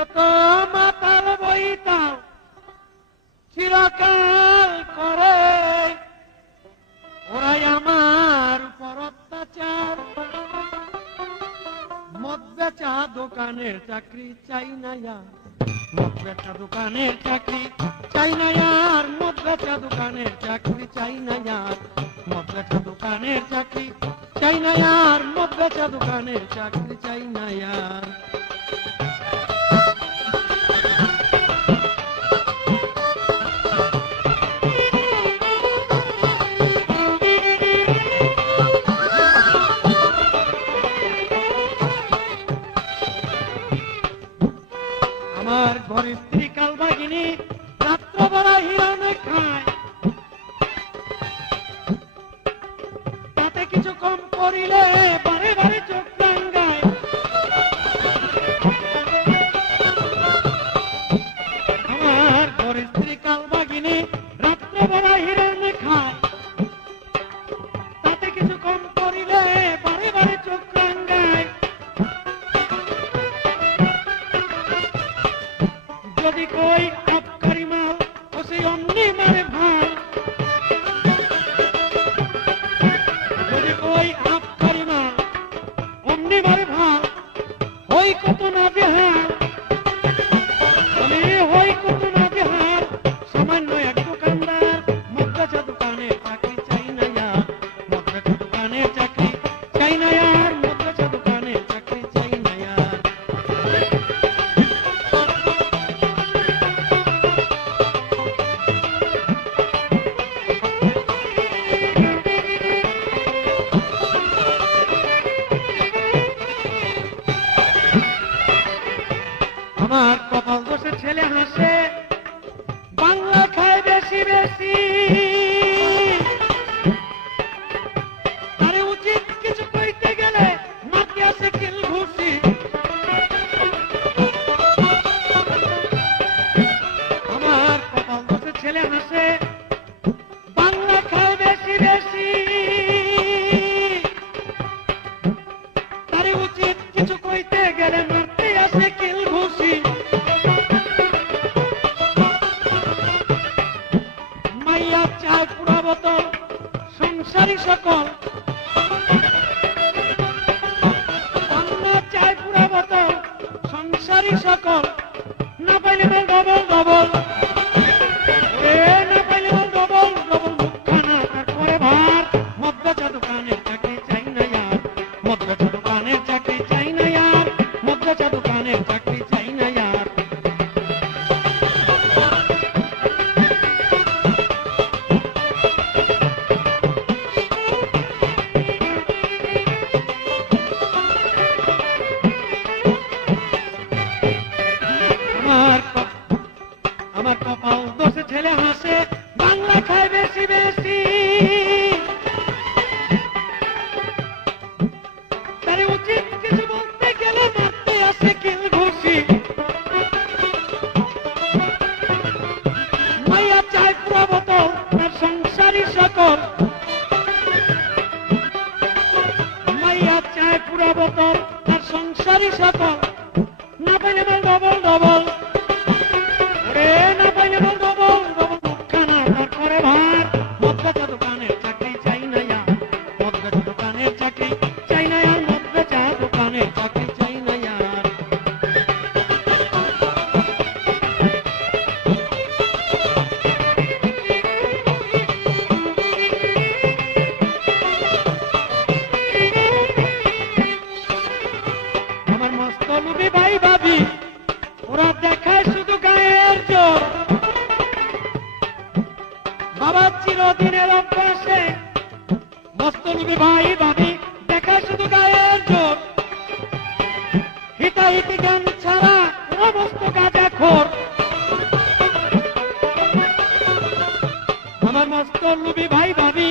যত মাতাল বইতাম চিরকাল করে, ওরাই আমার উপর অত্যাচার মদ বেচা দোকানের চাকরি চাই না মদ বেচা দোকানের চাকরি চাই না আর মদ বেচা দোকানের চাকরি চাই না আর মদ বেচা দোকানের চাকরি চাই না আর মদ বেচা দোকানের চাকরি চাই না আর Florilegium. Hoy con সকল, না পাইলে ডবল ডবল। দোকানে চাকরি চাই না মদ্রাসা দোকানে চাকরি চাই না মদ্রাসা দোকান ছেলে হাসে, বাংলা খায় বেশি বেশি। তারে উচিত কিছু বলতে গেলে মারতে আসে কিল ঘুষি। মাইয়া চায় প্রবত তার সংসারী সকল মাইয়া চায় প্রবত তার সংসারী সকল লাইট গান ছাড়া সমস্ত গাঁজা খোর আমার মস্ত লুবি ভাই ভাবি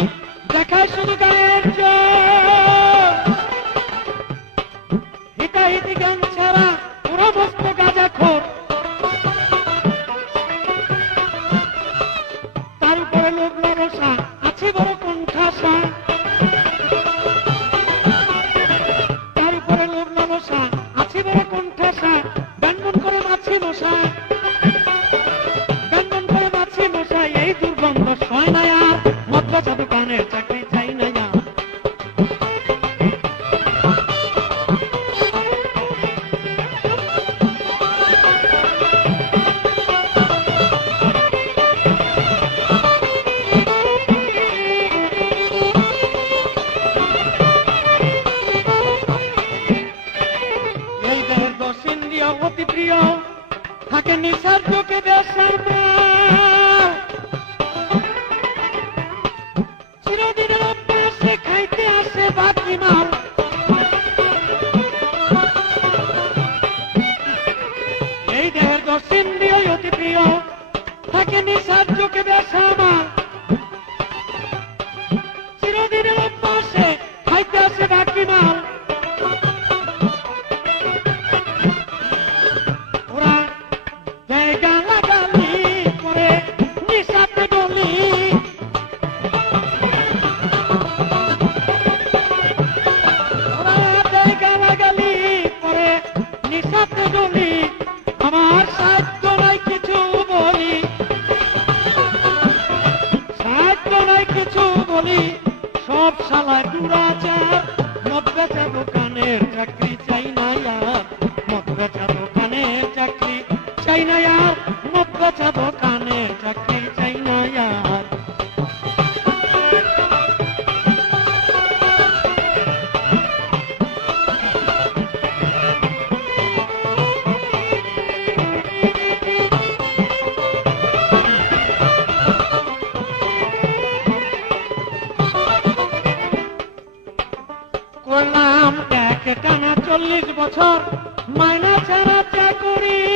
চল্লিশ বছর মাইনা ছাড়া চাকরি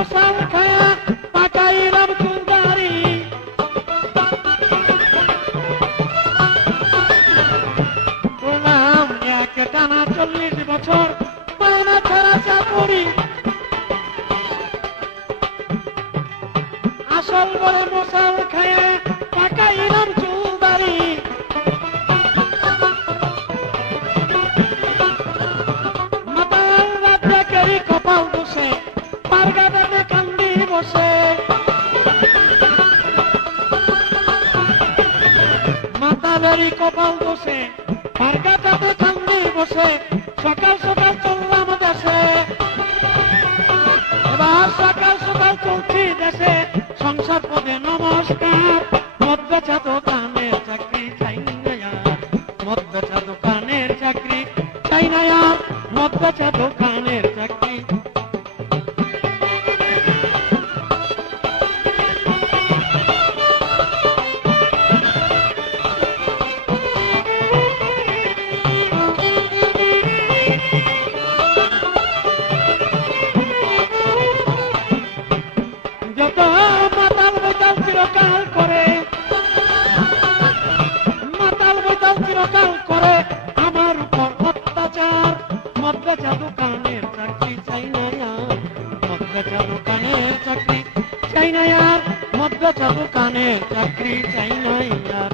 মশাল খায়া পাকাইলাম চুলদারি করলাম এক চল্লিশ বছর মাইনা ছাড়া চাকরি। আসল বলে মশাল খায়া পাকাইলাম মাতালেরই কপাল বসে কান্দি বসে, সকাল সকাল চললাম দেশে। এবার সকাল সকাল চলছি দেশে, সংসার পদে নমস্কার। মদ বেচা দোকানের চাকরি চাই না মদ বেচা দোকানের চাকরি চাই না মদ বেচা দোকানের চাই না আর মদ্দাচা কানে চাকরি চাই না আর